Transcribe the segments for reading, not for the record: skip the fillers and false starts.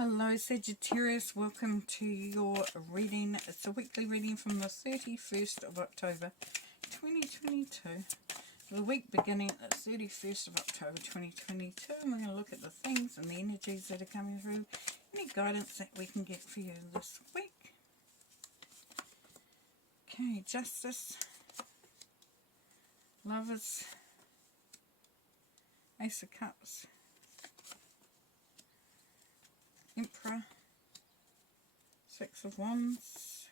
Hello Sagittarius, welcome to your reading. It's a weekly reading from the 31st of October 2022. The week beginning the 31st of October 2022. And we're going to look at the things and the energies that are coming through. Any guidance that we can get for you this week. Okay, Justice, Lovers, Ace of Cups, Emperor, Six of Wands,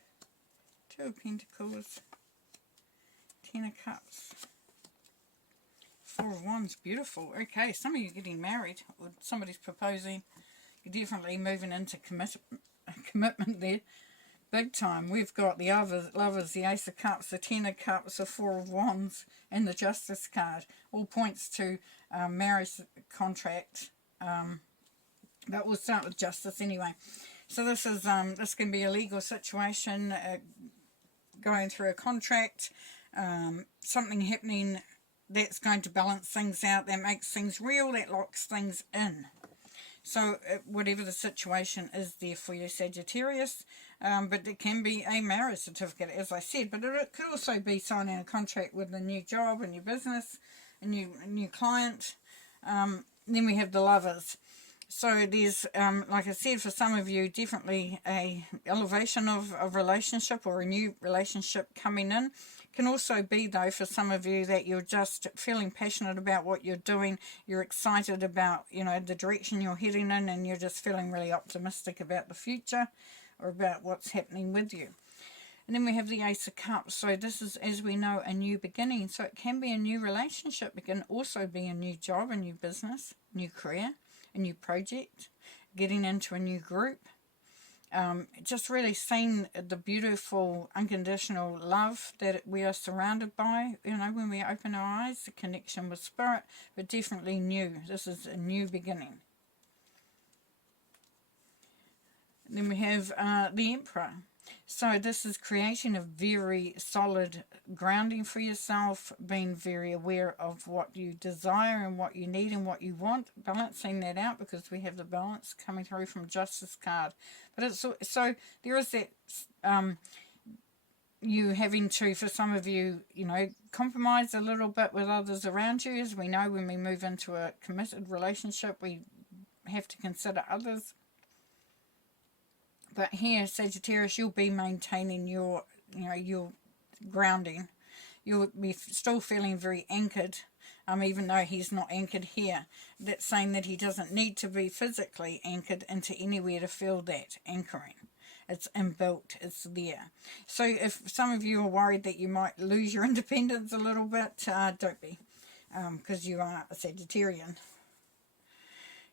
Two of Pentacles, Ten of Cups, Four of Wands. Beautiful. Okay, some of you are getting married, or somebody's proposing. You're definitely moving into commitment there, big time. We've got the lovers, the Ace of Cups, the Ten of Cups, the Four of Wands, and the Justice card. All points to marriage contract. But we'll start with Justice anyway. So this is this can be a legal situation, going through a contract, something happening that's going to balance things out, that makes things real, that locks things in. So whatever the situation is there for you, Sagittarius, but it can be a marriage certificate, as I said, but it could also be signing a contract with a new job, a new business, a new client. Then we have the Lovers. So there's, like I said, for some of you, definitely a elevation of a relationship or a new relationship coming in. Can also be, though, for some of you that you're just feeling passionate about what you're doing. You're excited about, the direction you're heading in, and you're just feeling really optimistic about the future or about what's happening with you. And then we have the Ace of Cups. So this is, as we know, a new beginning. So it can be a new relationship. It can also be a new job, a new business, new career, a new project, getting into a new group. Just really seeing the beautiful unconditional love that we are surrounded by, when we open our eyes, the connection with spirit, but definitely new. This is a new beginning. And then we have the Emperor. So this is creating a very solid grounding for yourself, being very aware of what you desire and what you need and what you want, balancing that out, because we have the balance coming through from Justice card. But it's so there is that you having to, for some of you, compromise a little bit with others around you. As we know, when we move into a committed relationship, we have to consider others. But here, Sagittarius, you'll be maintaining your grounding. You'll be still feeling very anchored, even though he's not anchored here. That's saying that he doesn't need to be physically anchored into anywhere to feel that anchoring. It's inbuilt. It's there. So if some of you are worried that you might lose your independence a little bit, don't be, because you are a Sagittarian.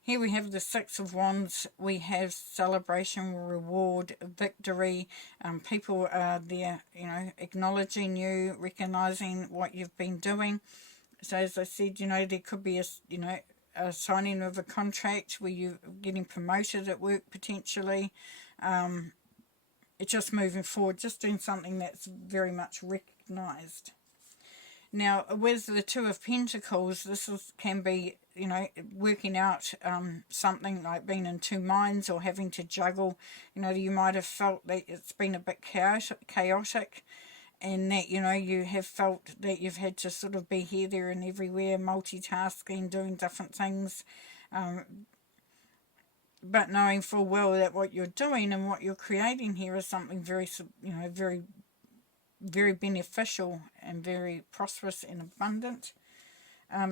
Here we have the Six of Wands. We have celebration, reward, victory. People are there, acknowledging you, recognizing what you've been doing. So as I said, there could be a signing of a contract where you're getting promoted at work potentially. It's just moving forward, just doing something that's very much recognized. Now, with the Two of Pentacles, can be, working out something like being in two minds or having to juggle. You might have felt that it's been a bit chaotic, and that, you have felt that you've had to sort of be here, there, and everywhere, multitasking, doing different things. But knowing full well that what you're doing and what you're creating here is something very, very beneficial and very prosperous and abundant.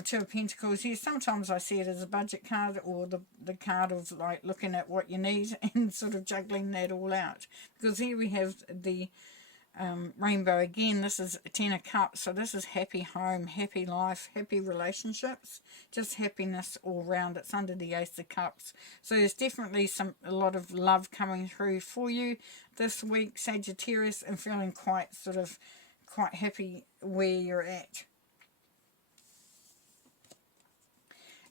Two of Pentacles here, sometimes I see it as a budget card, or the card of like looking at what you need and sort of juggling that all out. Because here we have the rainbow again. This is a Ten of Cups, so this is happy home, happy life, happy relationships, just happiness all round. It's under the Ace of Cups, so there's definitely a lot of love coming through for you this week, Sagittarius, and feeling quite happy where you're at.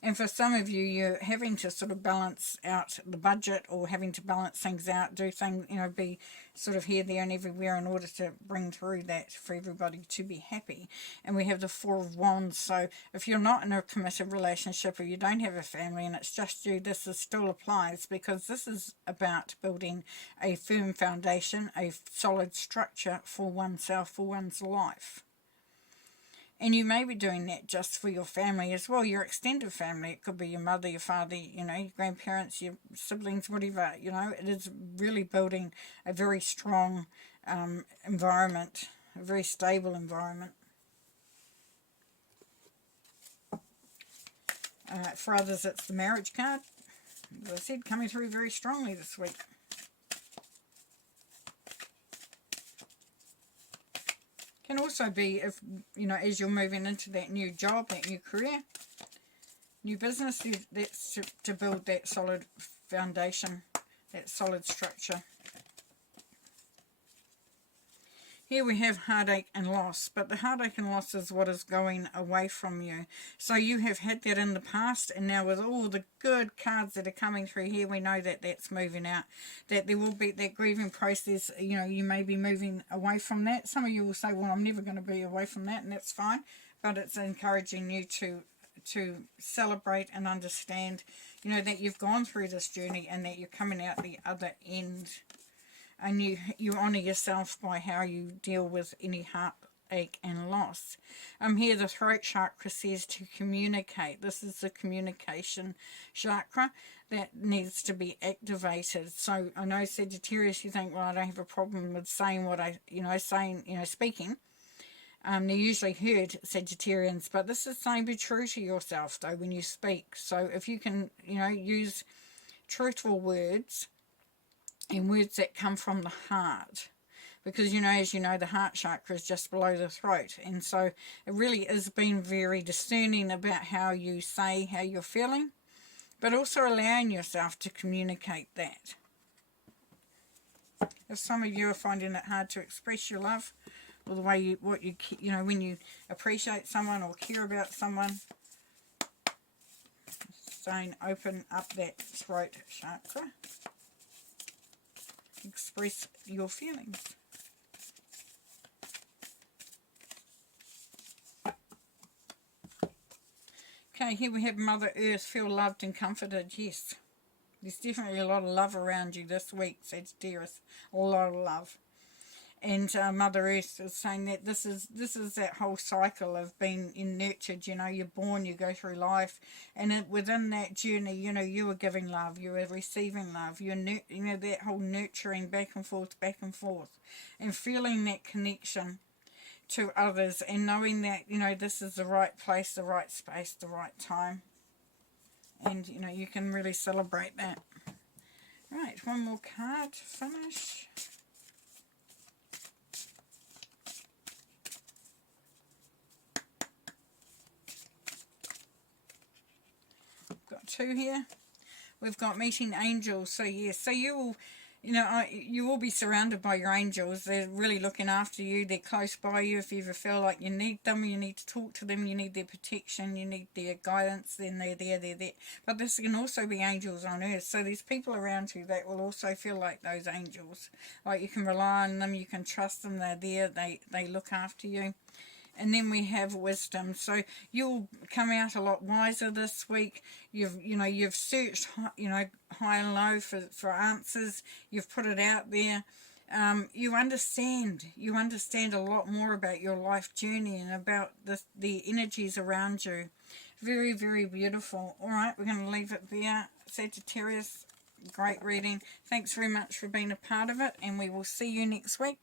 And for some of you, you're having to sort of balance out the budget, or having to balance things out, do things, you know, be sort of here, there and everywhere in order to bring through that for everybody to be happy. And we have the Four of Wands. So if you're not in a committed relationship, or you don't have a family and it's just you, this is still applies, because this is about building a firm foundation, a solid structure for oneself, for one's life. And you may be doing that just for your family as well, your extended family. It could be your mother, your father, you know, your grandparents, your siblings, whatever. You know, it is really building a very strong environment, a very stable environment. For others, it's the marriage card. As I said, coming through very strongly this week. Can also be, if you know, as you're moving into that new job, that new career, new business, that's to build that solid foundation, that solid structure. Here we have heartache and loss, but the heartache and loss is what is going away from you. So you have had that in the past, and now with all the good cards that are coming through here, we know that that's moving out, that there will be that grieving process. You know, you may be moving away from that. Some of you will say, well, I'm never going to be away from that, and that's fine, but it's encouraging you to celebrate and understand, you know, that you've gone through this journey and that you're coming out the other end. And you honour yourself by how you deal with any heartache and loss. Here the throat chakra says to communicate. This is the communication chakra that needs to be activated. So I know, Sagittarius, you think, well, I don't have a problem with saying what speaking. They're usually heard, Sagittarians, but this is saying be true to yourself, though, when you speak. So if you can, you know, use truthful words, and words that come from the heart, because, you know, as you know, the heart chakra is just below the throat, and so it really is being very discerning about how you say, how you're feeling, but also allowing yourself to communicate that. If some of you are finding it hard to express your love, or the way you know, when you appreciate someone or care about someone, saying open up that throat chakra. Express your feelings. Okay, here we have Mother Earth. Feel loved and comforted. Yes, there's definitely a lot of love around you this week, Sagittarius. A lot of love. And Mother Earth is saying that this is that whole cycle of being nurtured. You know, you're born, you go through life, and within that journey, you know, you are giving love, you are receiving love, you know, that whole nurturing back and forth, and feeling that connection to others, and knowing that, you know, this is the right place, the right space, the right time, and, you know, you can really celebrate that. Right, one more card to finish. Two here. We've got meeting angels. So yes, so you will, you know, you will be surrounded by your angels. They're really looking after you. They're close by you. If you ever feel like you need them, you need to talk to them, you need their protection, you need their guidance, then they're there. But this can also be angels on earth. So there's people around you that will also feel like those angels. Like you can rely on them, you can trust them, they're there, they look after you. And then we have wisdom. So you'll come out a lot wiser this week. You've searched, you know, high and low for answers. You've put it out there. You understand a lot more about your life journey and about the energies around you. Very, very beautiful. All right, we're going to leave it there. Sagittarius, great reading. Thanks very much for being a part of it, and we will see you next week.